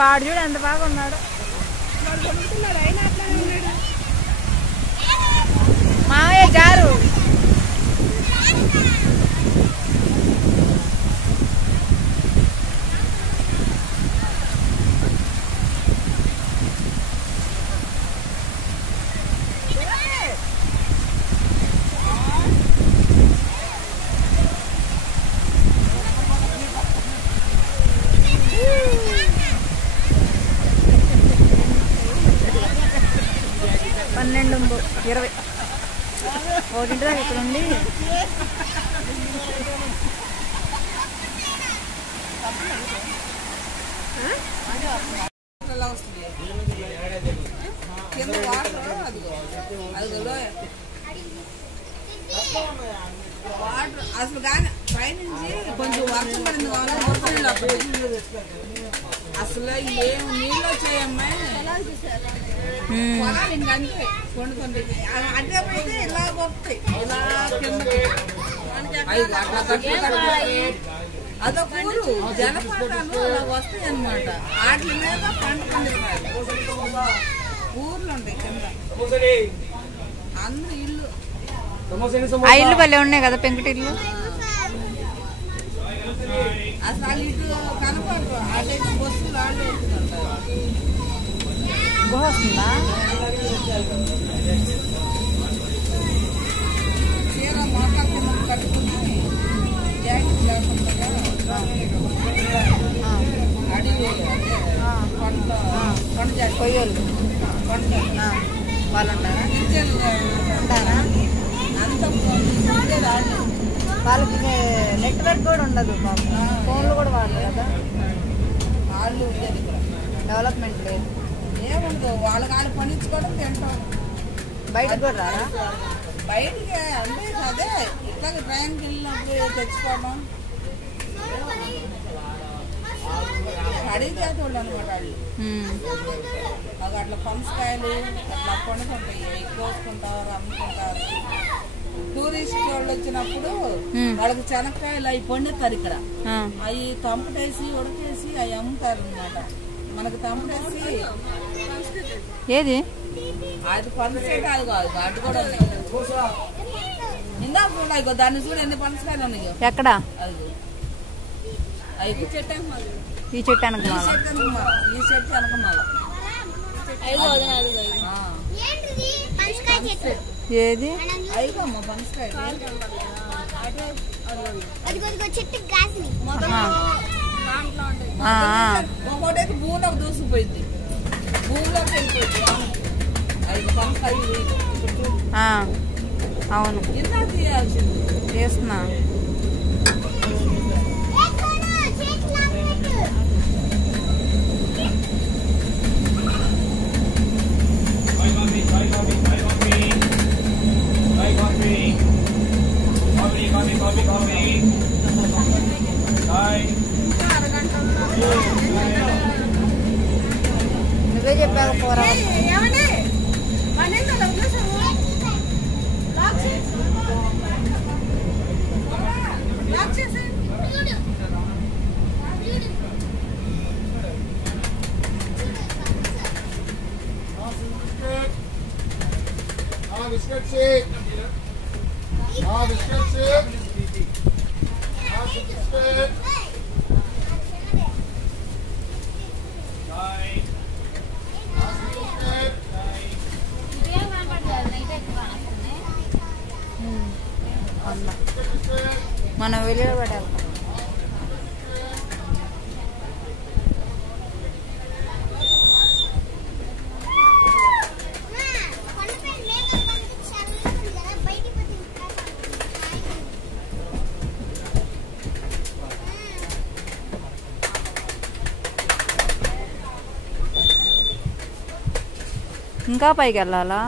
వాడు చూడు ఎంత బాగా ఉన్నాడు. మావయ్య జారు పన్నెండు 20 ఒకటింటి దాకా ఇక్కడ ఉండి అసలు కానీ పైనుంచి కొంచెం వర్షం పడింది అసలు ఏం నీళ్ళు వచ్చాయమ్మా పొలాలు ఇంకంటే కొండుకుంటే అడ్డమైతే ఇలా వస్తాయి ఇలా కిందకి అదొక ఊరు జలపాతాలు అలా వస్తాయి అన్నమాట వాటి మీద పంట పండిస్తారు ఊర్లు ఉంటాయి కింద అందరూ ఇల్లు ఆ ఇల్లు భలే ఉన్నాయి కదా పెంకుటిల్లు. అసలు ఇటు కనపడరు అటు బస్సులు ఆళ్ళు గుహ వస్తుందా? చీర మోటార్ కింద కట్టుకుని జాకెట్ లేకుండా అడిగి కొండ కొయ్యోళ్ళు వాళ్ళు ఉంటారా? ఉంటారా? వాళ్ళకి నెట్వర్క్ కూడా ఉండదు, ఫోన్లు కూడా వాడరు కదా, వాళ్ళు ఉండేది డెవలప్మెంట్ లేదు, ఏముండదు వాళ్ళకి వాళ్ళు పండించుకోవడం తింటాం. బయటకు కూడా రారా? బయటికి అంటే అదే ఇట్లా ట్రైన్కి వెళ్ళినప్పుడు తెచ్చుకోవడం అడిగి చేసేవాళ్ళు అనమాట వాళ్ళు. మాకు అట్లా పనసకాయలు అట్లా పండుకుంటాయి, కోసుకుంటారు అమ్ముకుంటారు. టూరిస్ట్ వాళ్ళు వచ్చినప్పుడు వాళ్ళకి శనక్కాయలు అవి పండుతారు ఇక్కడ, అవి తంపటేసి ఉడకేసి అవి అమ్ముతారు అనమాట. మనకు తంపటేసి ఏది అది పనసకాయ కాదు కాదు అటు కూడా ఉన్నాయి. ఇందాక ఉన్నాయి దాన్ని చూడు ఎన్ని పనసకాయలు ఉన్నాయో. ఎక్కడ? ఈ చెట్టు అనకమాల ఈ చెట్టు అనకమాల ఏది అయిపోమ్మా పనసకాయ ఒకటైతే భూమిలోకి దూసిపోయింది, భూమిలోకి వెళ్ళిపోయింది. అవును ఇందా తీయాల్సింది చేస్తున్నా. నువ్వే చెప్పావు కూర biscuit shake. Biscuit shake. Biscuit. మనం వెళ్ళి పడాలి. ఇంకా పైకి వెళ్ళాలా?